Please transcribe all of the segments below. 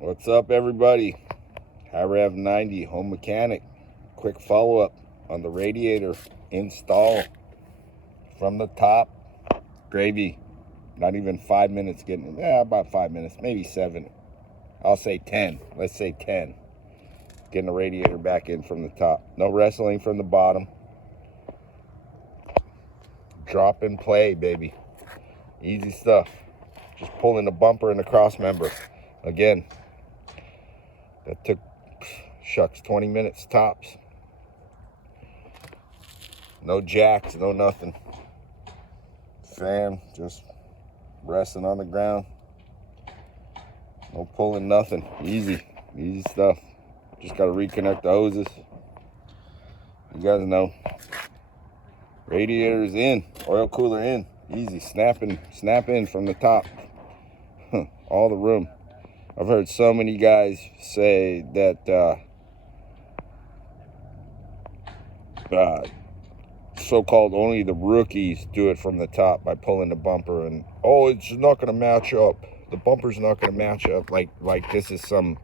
What's up, everybody? Rev 90 home mechanic. Quick follow-up on the radiator install from the top. Gravy. Not even 5 minutes getting, about 5 minutes, maybe 7. I'll say 10. Let's say 10. Getting the radiator back in from the top. No wrestling from the bottom. Drop and play, baby. Easy stuff. Just pulling the bumper and the cross member. Again, that took, shucks, 20 minutes tops. No jacks, no nothing. Fan just resting on the ground. No pulling, nothing. Easy stuff. Just got to reconnect the hoses. You guys know. Radiator's in, oil cooler in. Easy, snap in from the top. All the room. I've heard so many guys say that so-called only the rookies do it from the top by pulling the bumper, and it's not going to match up. The bumper's not going to match up like this is some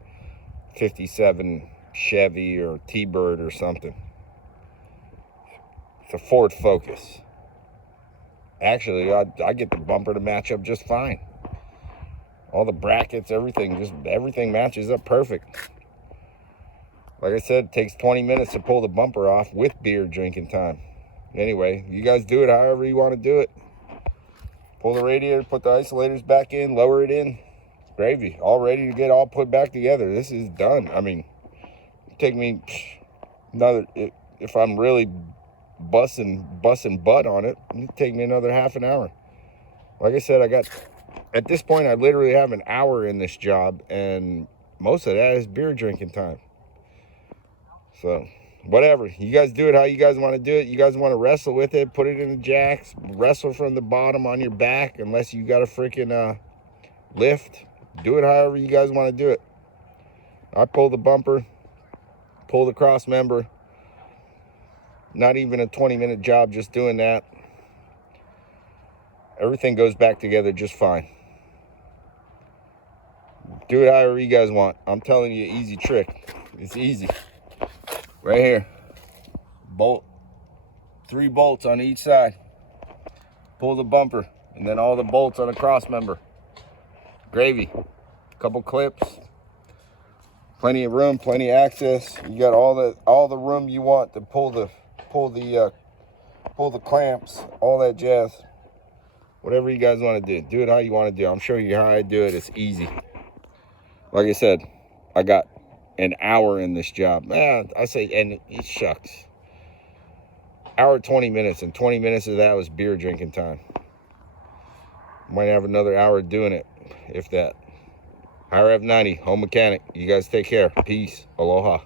57 Chevy or T-Bird or something. It's a Ford Focus. Actually, I get the bumper to match up just fine. All the brackets, everything matches up perfect. Like I said, it takes 20 minutes to pull the bumper off with beer drinking time. Anyway, you guys do it however you want to do it. Pull the radiator, put the isolators back in, lower it in. Gravy, all ready to get all put back together. This is done. I mean, take me another, if I'm really busting butt on it, it'd take me another half an hour. Like I said, at this point, I literally have an hour in this job, and most of that is beer drinking time. So, whatever. You guys do it how you guys want to do it. You guys want to wrestle with it, put it in the jacks, wrestle from the bottom on your back, unless you got a freaking lift. Do it however you guys want to do it. I pull the bumper, pull the cross member. Not even a 20-minute job just doing that. Everything goes back together just fine. Do it however you guys want. I'm telling you, easy trick. It's easy. Right here. Bolt. 3 bolts on each side. Pull the bumper. And then all the bolts on the cross member. Gravy. Couple clips. Plenty of room, plenty of access. You got all the room you want to pull the clamps, all that jazz. Whatever you guys want to do. Do it how you want to do. I'm showing you how I do it. It's easy. Like I said, I got an hour in this job. I say, and it shucks. Hour, 20 minutes, and 20 minutes of that was beer drinking time. Might have another hour doing it, if that. Rev 90, home mechanic. You guys take care. Peace. Aloha.